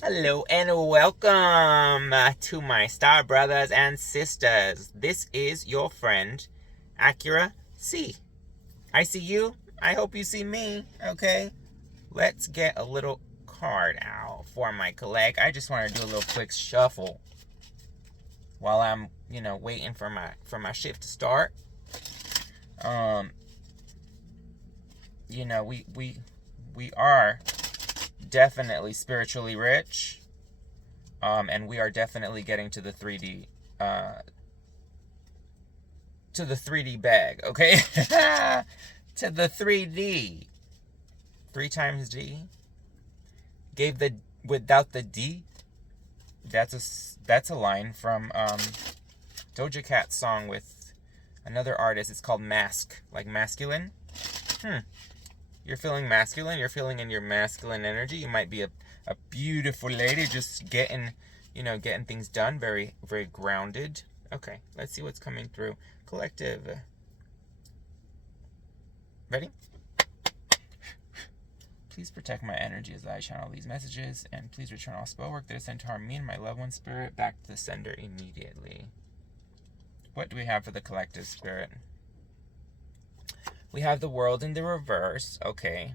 Hello and welcome to my star brothers and sisters. This is your friend, Acura-See. I see you. I hope you see me. Okay, let's get a little card out for my collect. I just want to do a little quick shuffle while I'm, waiting for my shift to start. We are definitely spiritually rich. And we are definitely getting to the 3D bag, okay? To the 3D. 3 times D. Gave the without the D. That's a line from Doja Cat's song with another artist. It's called Mask, like masculine. You're feeling masculine. You're feeling in your masculine energy. You might be a beautiful lady just getting things done. Very, very grounded. Okay, let's see what's coming through. Collective. Ready? Please protect my energy as I channel these messages, and please return all spell work that is sent to harm me and my loved one's spirit back to the sender immediately. What do we have for the collective spirit? We have the world in the reverse. Okay.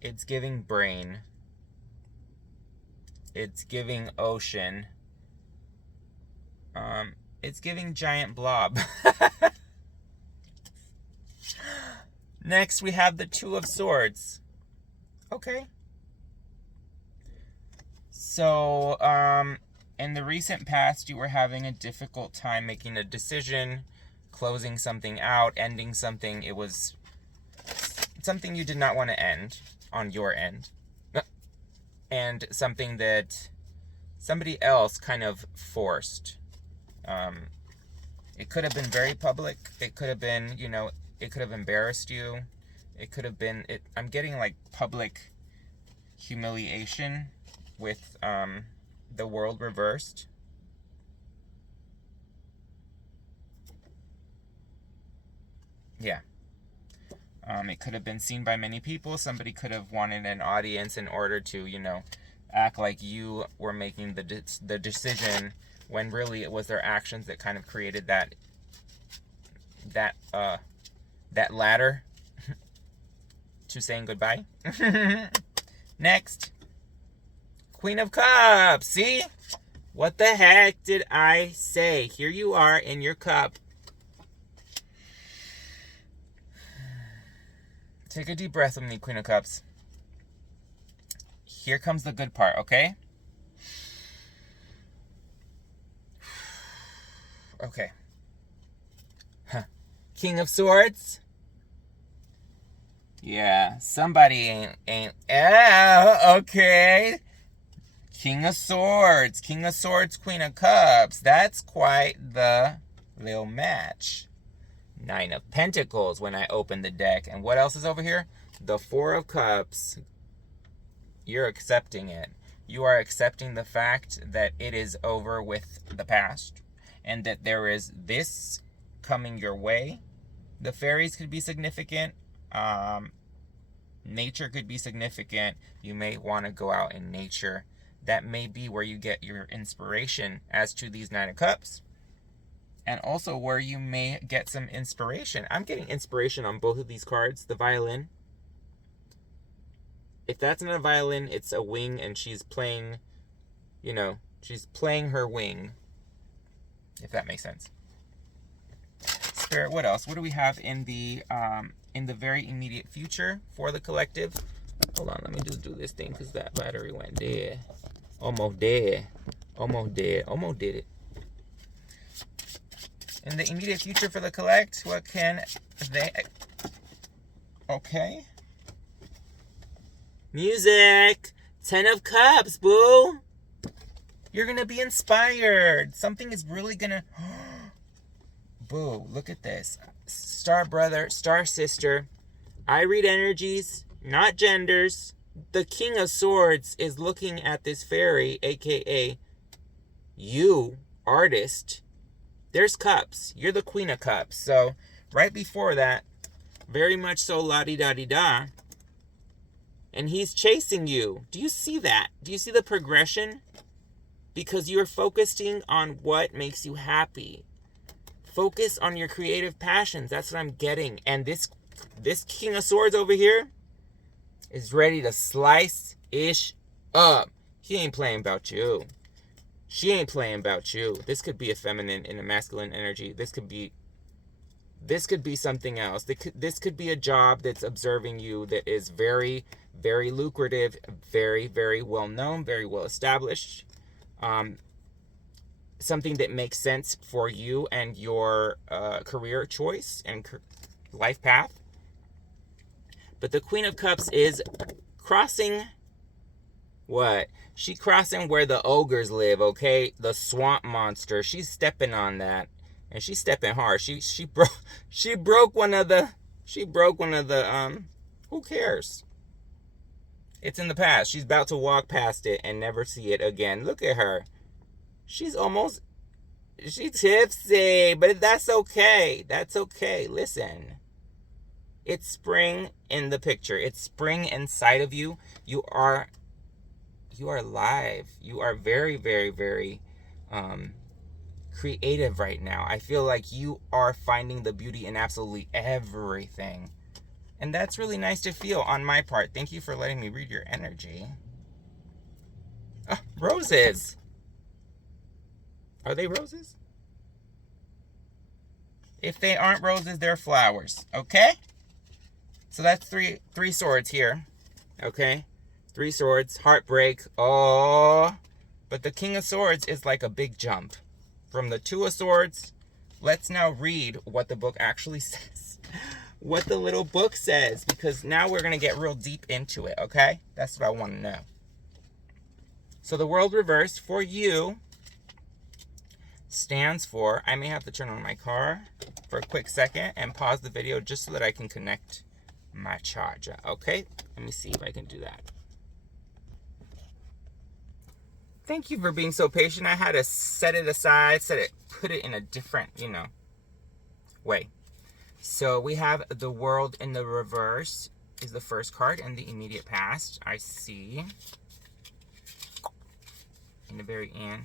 It's giving brain. It's giving ocean. It's giving giant blob. Next, we have the Two of Swords. Okay. So, in the recent past, you were having a difficult time making a decision, closing something out, ending something. It was something you did not want to end on your end. And something that somebody else kind of forced. It could have been very public. It could have been, it could have embarrassed you. It could have been, I'm getting like public humiliation with the world reversed. Yeah. It could have been seen by many people. Somebody could have wanted an audience in order to, act like you were making the decision when really it was their actions that kind of created that ladder to saying goodbye. Next, Queen of Cups. See? What the heck did I say? Here you are in your cup. Take a deep breath with me, Queen of Cups. Here comes the good part, okay? Okay. King of Swords. Yeah, somebody ain't. Okay. King of Swords, Queen of Cups. That's quite the little match. 9 of Pentacles when I open the deck. And what else is over here? The 4 of Cups. You're accepting it. You are accepting the fact that it is over with the past and that there is this coming your way. The fairies could be significant. Nature could be significant. You may want to go out in nature. That may be where you get your inspiration as to these 9 of Cups. And also where you may get some inspiration. I'm getting inspiration on both of these cards. The violin. If that's not a violin, it's a wing, and she's playing, she's playing her wing. If that makes sense. Spirit, what else? What do we have in the very immediate future for the collective? Hold on, let me just do this thing because that battery went dead. Almost dead. Almost dead. Almost did it. In the immediate future for the collect, what can they... Okay. Music. 10 of Cups, boo. You're going to be inspired. Something is really going to... Boo, look at this. Star brother, star sister. I read energies, not genders. The King of Swords is looking at this fairy, aka you, artist. There's cups. You're the Queen of Cups. So right before that, very much so la-di-da-di-da. And he's chasing you. Do you see that? Do you see the progression? Because you're focusing on what makes you happy. Focus on your creative passions. That's what I'm getting. And this King of Swords over here is ready to slice ish up. He ain't playing about you. She ain't playing about you. This could be a feminine and a masculine energy. This could be something else. This could be a job that's observing you that is very, very lucrative, very, very well known, very well established. Something that makes sense for you and your career choice and life path. But the Queen of Cups is crossing what? She's crossing where the ogres live, okay? The swamp monster. She's stepping on that. And she's stepping hard. She broke one of the who cares? It's in the past. She's about to walk past it and never see it again. Look at her. She's tipsy, but that's okay. That's okay. Listen. It's spring in the picture. It's spring inside of you. You are alive. You are very, very, very creative right now. I feel like you are finding the beauty in absolutely everything. And that's really nice to feel on my part. Thank you for letting me read your energy. Oh, roses. Are they roses? If they aren't roses, they're flowers. Okay? So that's three swords here. Okay? 3 swords. Heartbreak. Oh. But the King of Swords is like a big jump. From the 2 of Swords, let's now read what the book actually says. What the little book says. Because now we're going to get real deep into it. Okay? That's what I want to know. So the World reversed for you stands for, I may have to turn on my car for a quick second and pause the video just so that I can connect my charger. Okay? Let me see if I can do that. Thank you for being so patient. I had to set it aside, put it in a different, way. So we have the World in the reverse is the first card and the immediate past. I see. In the very end.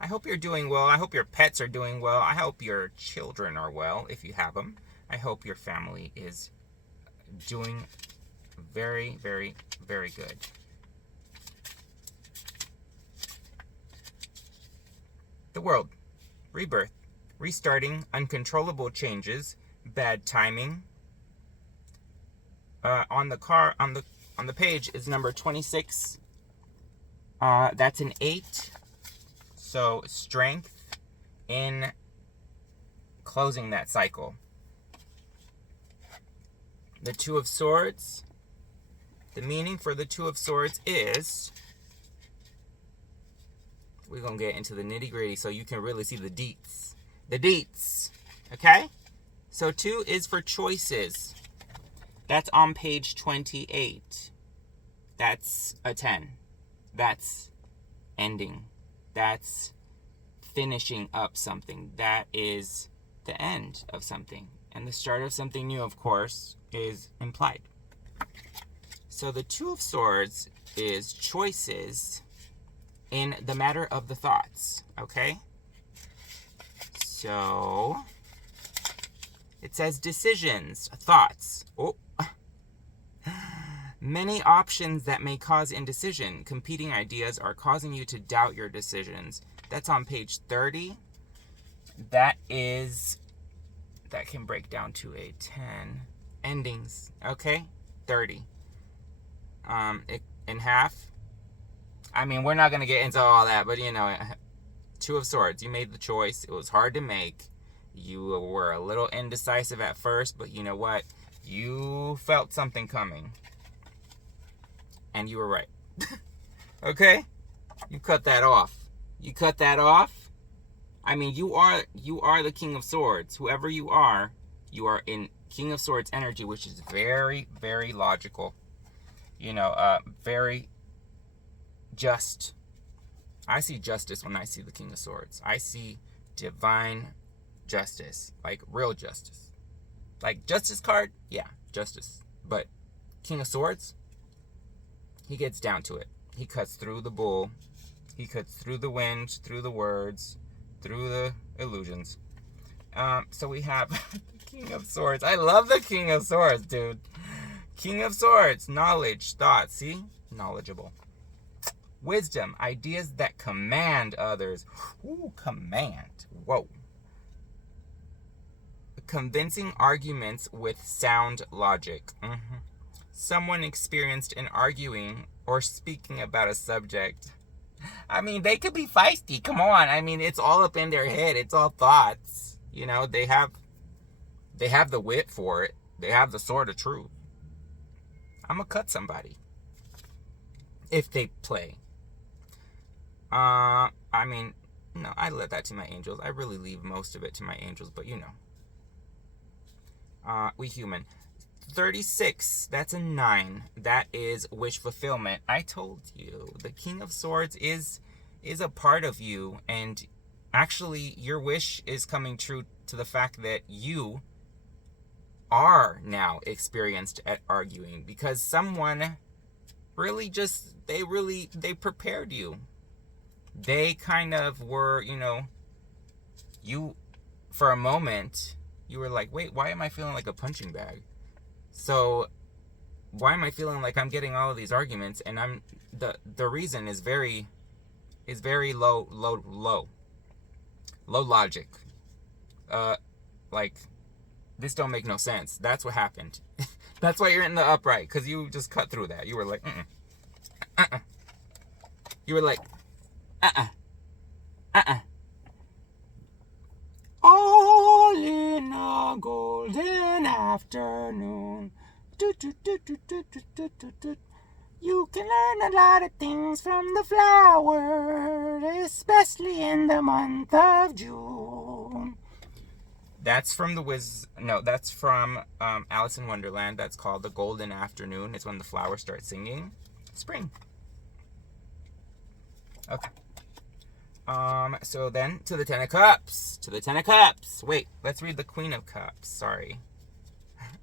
I hope you're doing well. I hope your pets are doing well. I hope your children are well, if you have them. I hope your family is doing very, very, very good. The World. Rebirth. Restarting. Uncontrollable changes. Bad timing. On the page is number 26. That's an 8. So strength in closing that cycle. The 2 of Swords. The meaning for the 2 of Swords is, we're going to get into the nitty gritty so you can really see the deets. The deets. Okay? So 2 is for choices. That's on page 28. That's a 10. That's ending. That's finishing up something. That is the end of something. And the start of something new, of course, is implied. So the 2 of Swords is choices in the matter of the thoughts. Okay? So it says decisions, thoughts. Oh. Many options that may cause indecision. Competing ideas are causing you to doubt your decisions. That's on page 30. That can break down to a 10. Endings. Okay? 30. In half. I mean, we're not going to get into all that, but 2 of Swords. You made the choice. It was hard to make. You were a little indecisive at first, but you know what? You felt something coming. And you were right. Okay? You cut that off. You cut that off. I mean, you are the King of Swords. Whoever you are in King of Swords energy, which is very, very logical. Very just. I see justice when I see the King of Swords. I see divine justice. Like real justice. Like justice card? Yeah, justice. But King of Swords, he gets down to it. He cuts through the bull. He cuts through the wind, through the words, through the illusions. So we have the King of Swords. I love the King of Swords, dude. King of Swords, knowledge, thought. See? Knowledgeable. Wisdom, ideas that command others. Ooh, command. Whoa. Convincing arguments with sound logic. Someone experienced in arguing or speaking about a subject. I mean, they could be feisty. Come on. I mean, it's all up in their head. It's all thoughts. You know, they have the wit for it. They have the sword of truth. I'm going to cut somebody if they play. I mean, no, I let that to my angels. I really leave most of it to my angels, but you know. We human. 36, that's a 9. That is wish fulfillment. I told you, the King of Swords is a part of you, and actually your wish is coming true to the fact that you are now experienced at arguing, because someone really they prepared you. They kind of were, you know, you, for a moment, you were like, wait, why am I feeling like a punching bag? So why am I feeling like I'm getting all of these arguments, and I'm the reason is very low logic. Like, this don't make no sense. That's what happened. That's why you're in the upright, because you just cut through that. You were like, You were like, all in a golden afternoon. You can learn a lot of things from the flower, especially in the month of June. That's from that's from Alice in Wonderland. That's called the Golden Afternoon. It's when the flowers start singing. Spring. Okay. So then to the Ten of Cups. To the Ten of Cups. Wait, let's read the Queen of Cups. Sorry.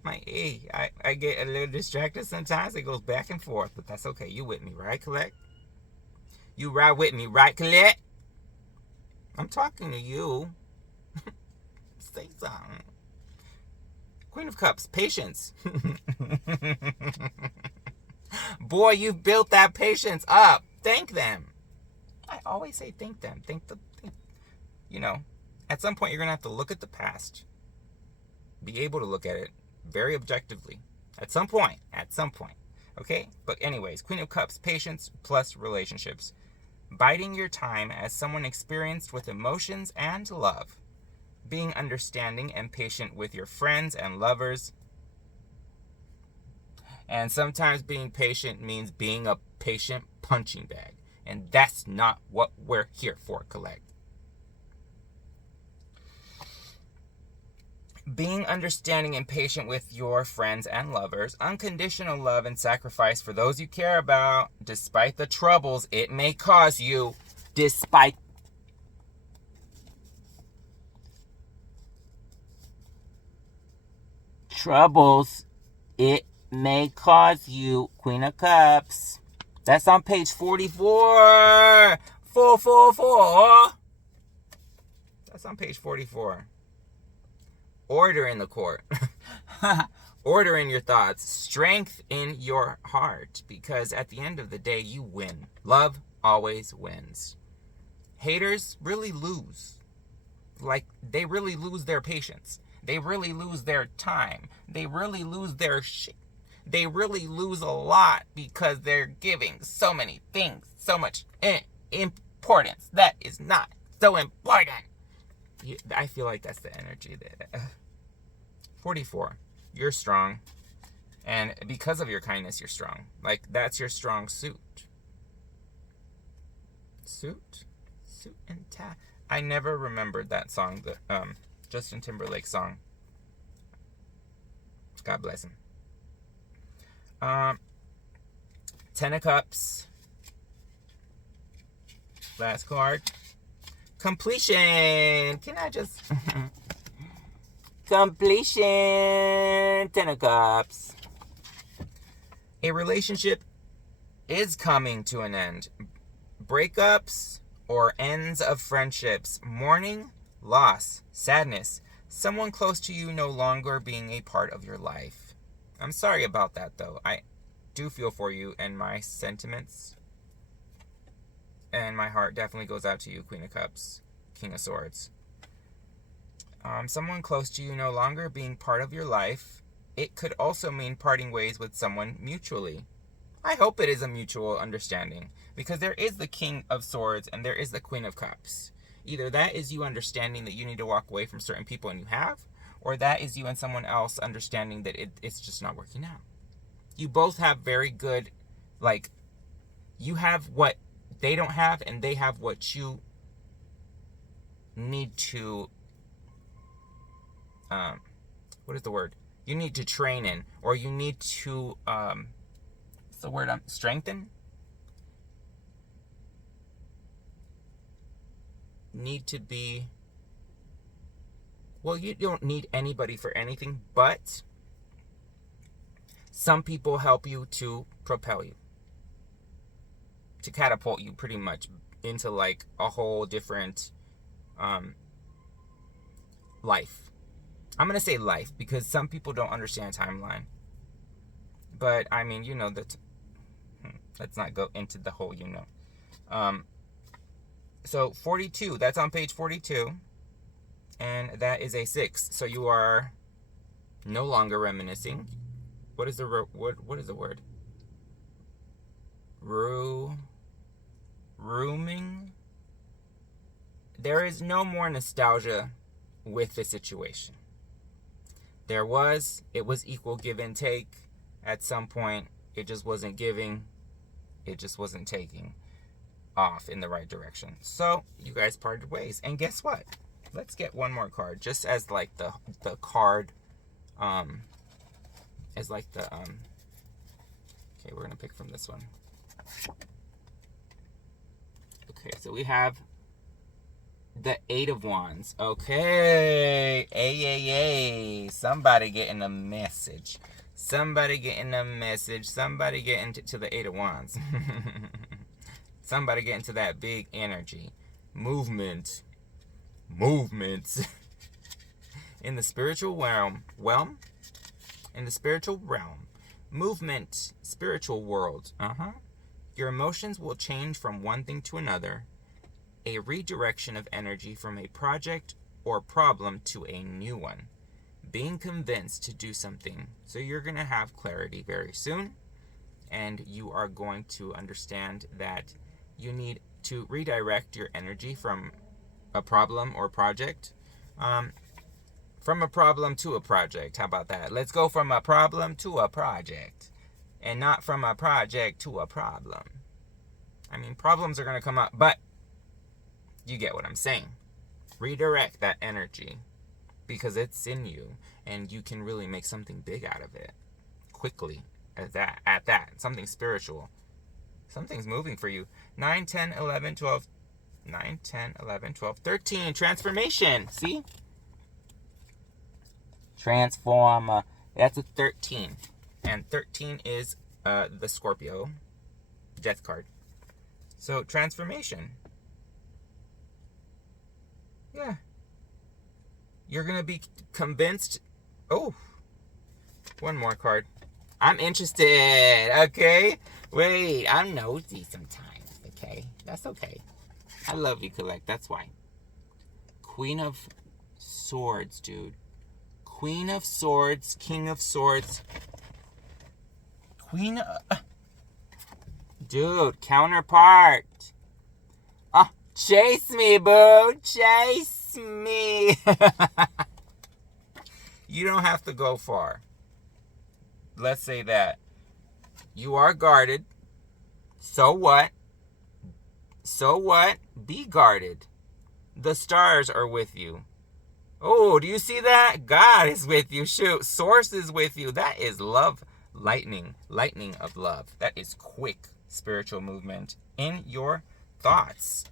I get a little distracted sometimes. It goes back and forth, but that's okay. You with me, right, Colette? You ride with me, right, Colette? I'm talking to you. Say something. Queen of Cups, patience. Boy, you've built that patience up. Thank them. I always say thank them. You know, at some point you're going to have to look at the past. Be able to look at it very objectively. At some point. Okay? But anyways, Queen of Cups, patience plus relationships. Biding your time as someone experienced with emotions and love. Being understanding and patient with your friends and lovers. And sometimes being patient means being a patient punching bag. And that's not what we're here for, Colette. Being understanding and patient with your friends and lovers. Unconditional love and sacrifice for those you care about, despite the troubles it may cause you. Despite troubles it may cause you. Queen of Cups. That's on page 44. 444. That's on page 44. Order in the court. Order in your thoughts. Strength in your heart. Because at the end of the day, you win. Love always wins. Haters really lose. Like, they really lose their patience. They really lose their time. They really lose their shit. They really lose a lot because they're giving so many things so much importance that is not so important. I feel like that's the energy that 44. You're strong, and because of your kindness, you're strong. Like, that's your strong suit and tie. I never remembered that song, the Justin Timberlake song. God bless him. 10 of Cups. Last card. Completion. Can I just... Completion. 10 of Cups. A relationship is coming to an end. Breakups or ends of friendships. Mourning, loss, sadness. Someone close to you no longer being a part of your life. I'm sorry about that, though. I do feel for you, and my sentiments and my heart definitely goes out to you, Queen of Cups, King of Swords. Someone close to you no longer being part of your life. It could also mean parting ways with someone mutually. I hope it is a mutual understanding, because there is the King of Swords and there is the Queen of Cups. Either that is you understanding that you need to walk away from certain people and you have, or that is you and someone else understanding that it's just not working out. You both have very good, like, you have what they don't have and they have what you need to, what is the word? You need to train in, or you need to, what's the word? Strengthen? Need to be, well, you don't need anybody for anything, but some people help you to propel you, to catapult you pretty much into like a whole different life. I'm going to say life because some people don't understand timeline. But I mean, you know, that let's not go into the whole, you know. So 42, that's on page 42. And that is a 6. So you are no longer reminiscing. What is the what is the word? Rooming. There is no more nostalgia with the situation. It was equal give and take. At some point, it just wasn't giving. It just wasn't taking off in the right direction. So you guys parted ways. And guess what? Let's get one more card, just as like the card, as like the okay, we're gonna pick from this one. Okay, so we have the 8 of Wands. Okay, ay. Somebody getting a message. Somebody getting a message. Somebody getting to the 8 of Wands. Somebody getting to that big energy. Movements. In the spiritual realm. In the spiritual realm. Movement. Spiritual world. Your emotions will change from one thing to another. A redirection of energy from a project or problem to a new one. Being convinced to do something. So you're going to have clarity very soon. And you are going to understand that you need to redirect your energy from a problem or project. From a problem to a project. How about that? Let's go from a problem to a project. And not from a project to a problem. I mean, problems are going to come up, but you get what I'm saying. Redirect that energy because it's in you and you can really make something big out of it quickly at that. Something spiritual. Something's moving for you. 9, 10, 11, 12. 9, 10, 11, 12, 13. Transformation. See? Transform. That's a 13. And 13 is the Scorpio death card. So, transformation. Yeah. You're going to be convinced. Oh. One more card. I'm interested. Okay. Wait. I'm nosy sometimes. Okay. That's okay. I love you, Collect. That's why. Queen of Swords, dude. Queen of Swords. King of Swords. Queen of... Dude. Counterpart. Oh. Chase me, boo. Chase me. You don't have to go far. Let's say that. You are guarded. So what? So what? Be guarded. The stars are with you. Oh, do you see that? God is with you. Shoot. Source is with you. That is love. Lightning. Lightning of love. That is quick spiritual movement in your thoughts.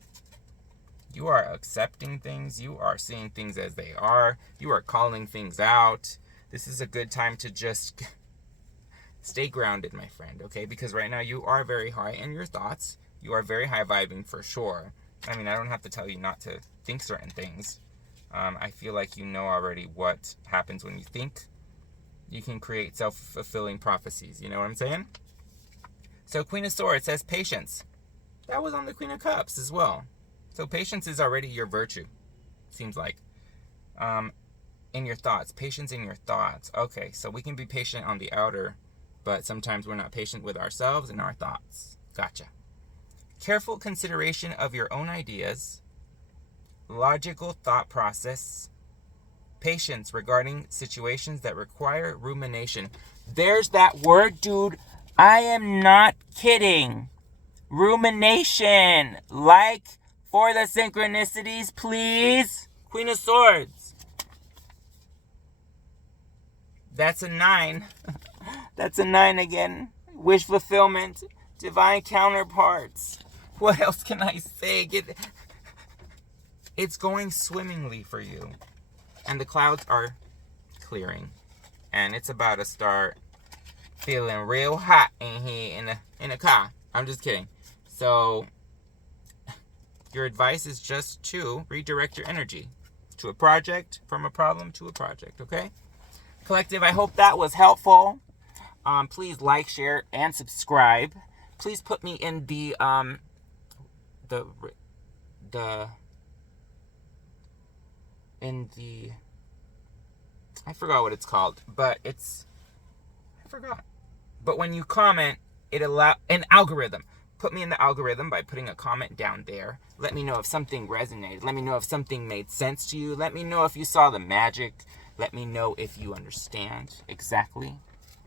You are accepting things. You are seeing things as they are. You are calling things out. This is a good time to just Stay grounded, my friend, okay? Because right now you are very high in your thoughts. You are very high vibing for sure. I mean, I don't have to tell you not to think certain things. I feel like you know already what happens when you think. You can create self-fulfilling prophecies. You know what I'm saying? So Queen of Swords says patience. That was on the Queen of Cups as well. So patience is already your virtue, seems like. In your thoughts. Patience in your thoughts. Okay, so we can be patient on the outer, but sometimes we're not patient with ourselves and our thoughts. Gotcha. Careful consideration of your own ideas. Logical thought process. Patience regarding situations that require rumination. There's that word, dude. I am not kidding. Rumination. Like for the synchronicities, please. Queen of Swords. That's a 9. That's a 9 again. Wish fulfillment. Divine counterparts. What else can I say? It's going swimmingly for you. And the clouds are clearing. And it's about to start feeling real hot in here in a car. I'm just kidding. So, your advice is just to redirect your energy to a project, from a problem to a project, okay? Collective, I hope that was helpful. Please like, share, and subscribe. Please put me in the I forgot what it's called, but I forgot. But when you comment, it allows an algorithm. Put me in the algorithm by putting a comment down there. Let me know if something resonated. Let me know if something made sense to you. Let me know if you saw the magic. Let me know if you understand exactly